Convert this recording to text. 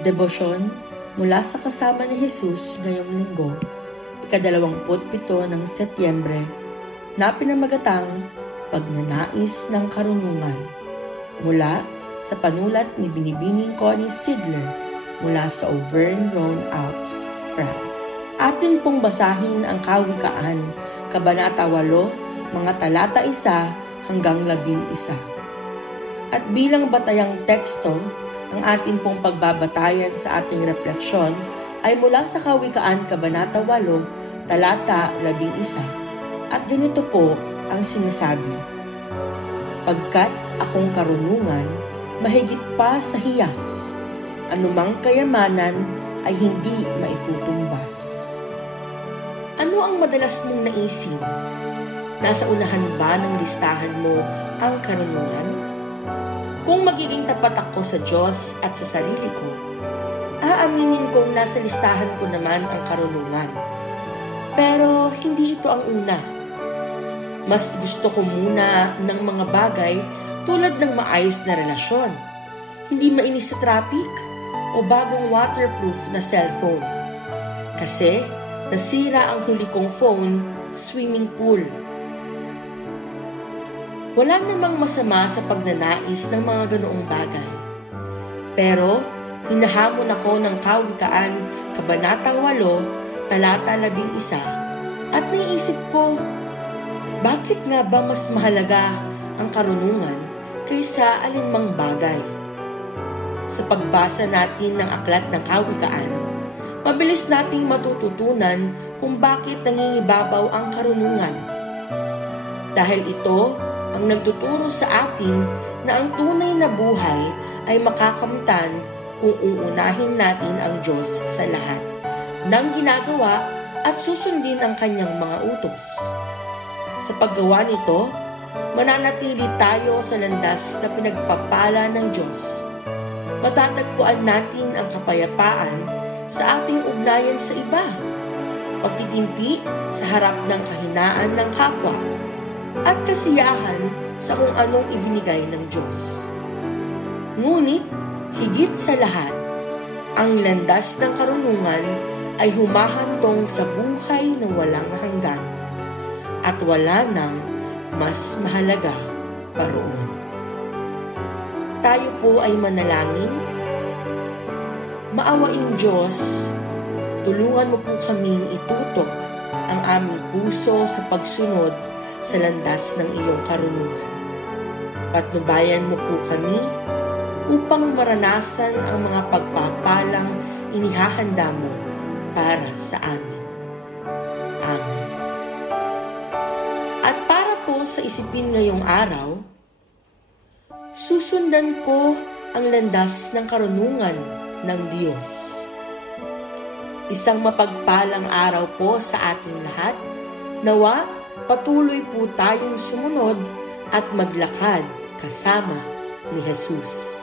Debosyon mula sa kasama ni Jesus ngayong linggo, ika-27 ng Setyembre, na pinamagatang Pagnanais ng Karunungan, mula sa panulat ni Binibining Connie Sidler mula sa Auvergne-Rhône-Alpes, France. Atin pong basahin ang Kawikaan, Kabanata 8, mga talata 1 hanggang 11. At bilang batayang teksto, ang atin pong pagbabatayan sa ating refleksyon ay mula sa Kawikaan, Kabanata 8, talata 11. At ganito po ang sinasabi: Pagkat akong karunungan, mahigit pa sa hiyas, anumang kayamanan ay hindi maitutumbas. Ano ang madalas mong naisip? Nasa unahan ba ng listahan mo ang karunungan? Kung magiging tapat ako sa Diyos at sa sarili ko, aaminin kong nasa listahan ko naman ang karunungan. Pero hindi ito ang una. Mas gusto ko muna ng mga bagay tulad ng maayos na relasyon, hindi mainis sa traffic, o bagong waterproof na cellphone. Kasi nasira ang huli kong phone sa swimming pool. Wala namang masama sa pagnanais ng mga ganoong bagay. Pero hinahamon ako ng Kawikaan, Kabanata 8, talata 11, at naisip ko, bakit nga ba mas mahalaga ang karunungan kaysa alinmang bagay? Sa pagbasa natin ng aklat ng Kawikaan, mabilis nating matututunan kung bakit nangingibabaw ang karunungan. Dahil ito ang nagtuturo sa atin na ang tunay na buhay ay makakamtan kung uunahin natin ang Diyos sa lahat ng ginagawa at susundin ang kanyang mga utos. Sa paggawa nito, mananatili tayo sa landas na pinagpapala ng Diyos. Matatagpuan natin ang kapayapaan sa ating ugnayan sa iba, pagtitimpi sa harap ng kahinaan ng kapwa, at kasiyahan sa kung anong ibinigay ng Diyos. Ngunit, higit sa lahat, ang landas ng karunungan ay humahantong sa buhay na walang hanggan at wala nang mas mahalaga pa roon. Tayo po ay manalangin. Maawaing Diyos, tulungan mo po kaming itutok ang aming puso sa pagsunod sa landas ng iyong karunungan. Patnubayan mo po kami upang maranasan ang mga pagpapalang inihahanda mo para sa amin. Amen. At para po sa isipin ngayong araw, susundan ko ang landas ng karunungan ng Diyos. Isang mapagpalang araw po sa ating lahat. Nawa, patuloy po tayong sumunod at maglakad kasama ni Jesus.